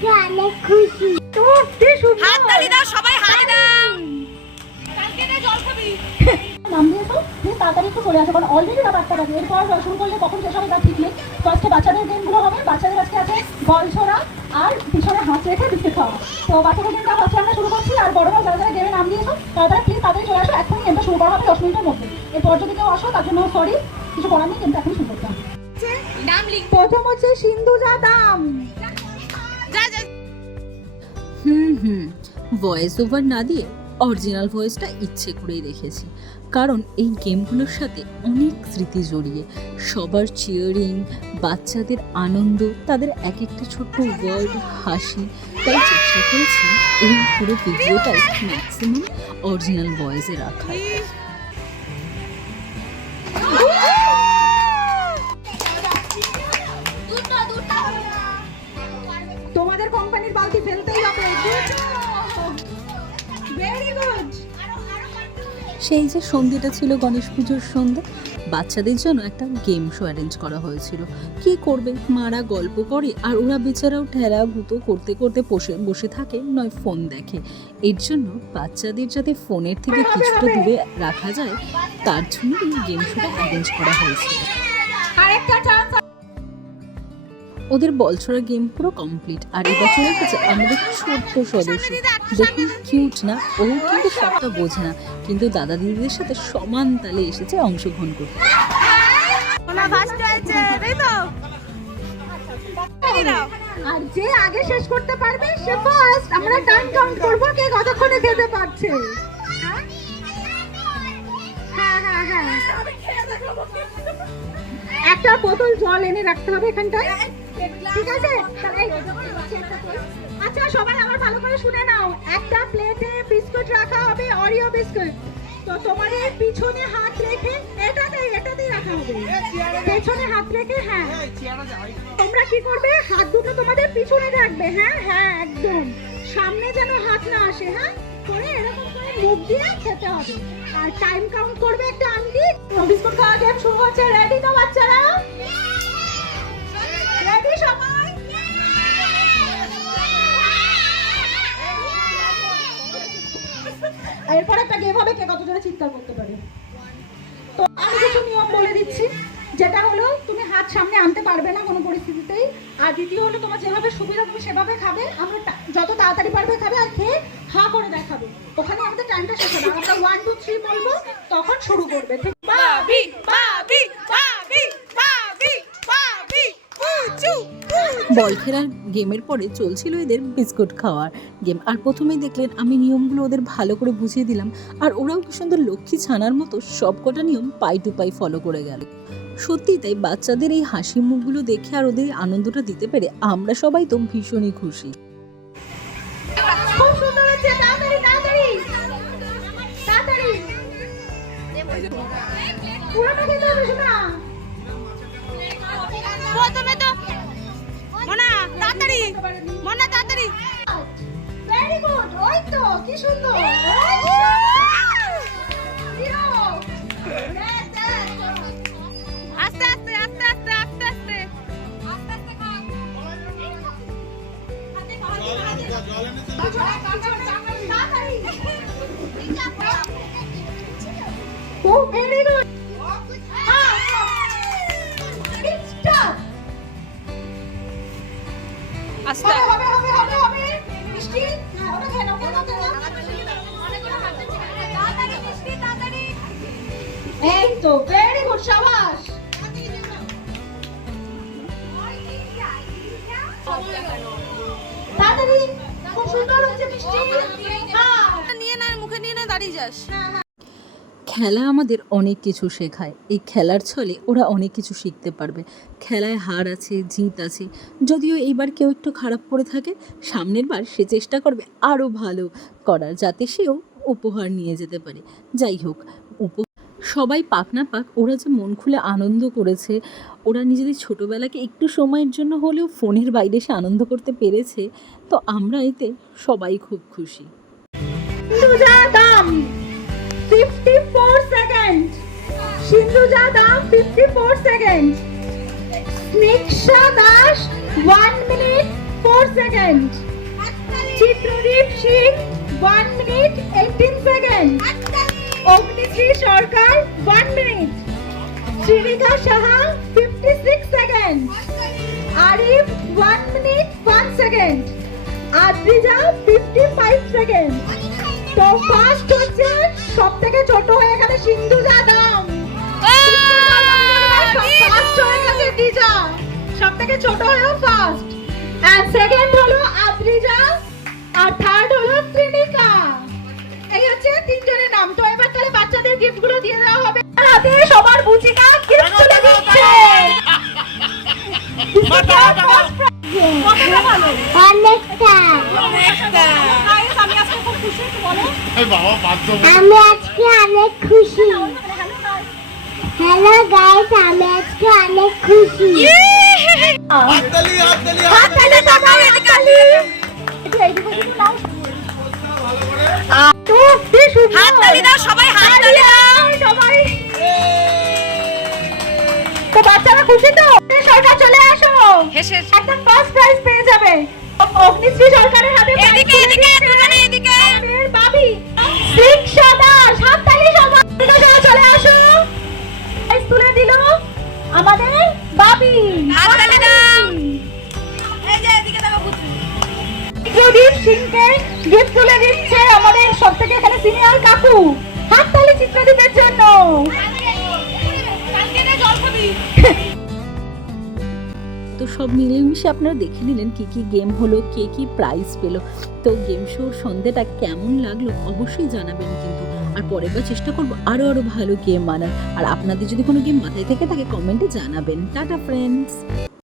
অনেক খুশি তো হাত তালি দাও সবাই হাত দাও। নাম দিয়েছ প্লিজ তাড়াতাড়ি একটু চলে আসো কারণ অলরেডি না বাচ্চা বাজে এরপর শুরু করলে কখন শেষ হবে তার ঠিক নেই তো আজকে বাচ্চাদের গেমগুলো হবে বাচ্চাদের আজকে আছে বল ছোড়া আর পিছনে হাত রেখে বিস্কুট খাওয়া তো বাচ্চাদের গেমটা আমরা শুরু করছি আর বড়রা যারা যারা গেমে নাম দিয়েছ তাড়াতাড়ি প্লিজ তাড়াতাড়ি চলে আসো এখনই গেমটা শুরু করা হবে দশ মিনিটের মধ্যে এরপর যদি কেউ আসো তার জন্য সরি কিছু করার নেই গেমটা এখন শুরু করতে হবে প্রথম হচ্ছে সিন্ধুজা দাম। যা যা হুম হুম। ভয়েস ওভার না দিয়ে অরিজিনাল ভয়েসটা ইচ্ছে করেই রেখেছি কারণ এই গেমগুলোর সাথে অনেক স্মৃতি জড়িয়ে, সবার চিয়ারিং বাচ্চাদের আনন্দ, তাদের এক একটা ছোট্ট ওয়ার্ড হাসি, তাই চেষ্টা করেছি এই পুরো ভিডিওটাই ম্যাক্সিমাম অরিজিনাল ভয়েসে রাখার। বালতি ফেলতেই হবে ভেরি গুড সেই যে সন্ধ্যেটা ছিল গণেশ পুজোর সন্ধ্যে বাচ্চাদের জন্য একটা গেম শো অ্যারেঞ্জ করা হয়েছিল। কি করবে? মারা গল্প করে আর ওরা বেচারাও ঠেলা ভূতো করতে করতে বসে বসে থাকে নয় ফোন দেখে। এর জন্য বাচ্চাদের যাতে ফোনের থেকে কিছুটা দূরে রাখা যায় তার জন্য এই গেম শোটা অ্যারেঞ্জ করা হয়েছিল। আরেকটা ওদের বলছড়া গেম পুরো কমপ্লিট আর এবার চলে এসেছে আমাদের ছোট্ট সদস্য। দেখুন কিউট না ও কিন্তু সবটা বোঝে না। কিন্তু দাদা দিদিদের সাথে সমান তালে এসেছে অংশগ্রহণ করতে। আর যে আগে শেষ করতে পারবে সে ফার্স্ট আমরা টাইম কাউন্ট করব কে কতক্ষণে খেতে পারছে। হ্যাঁ? হ্যাঁ হ্যাঁ একটা বোতল জল এনে রাখতে হবে এখানটায়। ঠিক আছে? আচ্ছা সবাই আমার ভালো করে শুনে নাও। একটা প্লেটে বিস্কুট রাখা হবে অরিও বিস্কুট। তো তোমাদের পিছনে হাত রেখে এটাতেই এটাতেই রাখা হবে। পেছনে হাত রেখে হ্যাঁ। তোমরা কি করবে? হাত দুটো তোমাদের পিছনে রাখবে হ্যাঁ? হ্যাঁ একদম। সামনে যেন হাত না আসে হ্যাঁ? করে এরকম করে মুখ দিয়ে খেতে হবে। আর টাইম কাউন্ট করবে একটা আন্টি। বিস্কুট খাওয়া গেম শুরু হচ্ছে রেডি তো? এরপর একটা হবে কে কত চিৎকার করতে পারে। তো আমি কিছু নিয়ম বলে দিচ্ছি, যেটা হলো তুমি হাত সামনে আনতে পারবে না কোনো পরিস্থিতিতেই। আর দ্বিতীয় হলো তোমার যেভাবে সুবিধা তুমি সেভাবে খাবে, আমরা যত তাড়াতাড়ি পারবে খাবে আর খেয়ে হা করে দেখাবে। ওখানে আমাদের টাইমটা শেষ হবে। আমরা ওয়ান টু থ্রি বলব, তখন শুরু করবে। ঠিক? বল খেলার গেমের পরে চলছিল এদের বিস্কুট খাওয়ার গেম। আর প্রথমেই দেখলেন আমি নিয়মগুলো ওদের ভালো করে বুঝিয়ে দিলাম আর ওরাও কি সুন্দর লক্ষ্মী ছানার মতো সবকটা নিয়ম পাই টু পাই ফলো করে গেল। সত্যি তাই বাচ্চাদের এই হাসি মুখগুলো দেখে আর ওদের আনন্দটা দিতে পেরে আমরা সবাই তো ভীষণই খুশি। খুব সুন্দর তাড়াতাড়ি মনা তাড়াতাড়ি। ভেরি গুড ওই তো কি সুন্দর। এই তো ভেরি গুড শাবাশ তাড়াতাড়ি খুব সুন্দর হচ্ছে মিষ্টি। হ্যাঁ নিয়ে না মুখে নিয়ে না দাঁড়িয়ে যাস। খেলা আমাদের অনেক কিছু শেখায়। এই খেলার ছলে ওরা অনেক কিছু শিখতে পারবে। খেলায় হার আছে, জিত আছে। যদিও এইবার কেউ একটু খারাপ করে থাকে, সামনের বার সে চেষ্টা করবে আরও ভালো করার যাতে সেও উপহার নিয়ে যেতে পারে। যাই হোক, উপ সবাই পাক না পাক, ওরা যে মন খুলে আনন্দ করেছে, ওরা নিজেদের ছোটোবেলাকে একটু সময়ের জন্য হলেও ফোনের বাইরে সে আনন্দ করতে পেরেছে, তো আমরা এতে সবাই খুব খুশি। 54 second Sindhuja Dam 54 second Snigdha Das 1 minute 4 second Chitradeep Singh one minute eighteen second Agnishree Sarkar one minute Srinika Saha fifty six second Arif one minute one second Adrija fifty five second তো first হচ্ছে সব থেকে ছোট হয়ে গেলে সিন্ধু Yadav first হয়ে গেছে দিজা সব থেকে ছোট হয়েও ফার্স্ট এন্ড সেকেন্ড হলো আদ্রিজা আর থার্ড হলো শ্রীনিকা এই হচ্ছে তিনজনের নাম। তো এবার তাহলে বাচ্চাদের গিফটগুলো দিয়ে দেওয়া হবে। আর হাতে সবার বুচিকা গিফট আমি আজকে অনেক খুশি হ্যালো গাইস আমি আজকে অনেক খুশি হাততালি হাততালি হাততালি সবাই হাততালি একটু এইদিকে নাও তো কি সুন্দর সিংকে গিফট তুলে দিচ্ছে আমাদের সব থেকে এখানে সিনিয়র কাকু। হাততালি চিত্রদীপের জন্য। তো সব মিলেমিশে আপনারা দেখে নিলেন কি কি গেম হলো, কে কি প্রাইজ পেল। তো গেম শোর সন্ধ্যেটা কেমন লাগল অবশ্যই জানাবেন কিন্তু। আর পরের বার চেষ্টা করব আরও আরও ভালো গেম আনার আর আপনাদের যদি কোনো গেম মাথায় থেকে থাকে কমেন্টে জানাবেন। Tata friends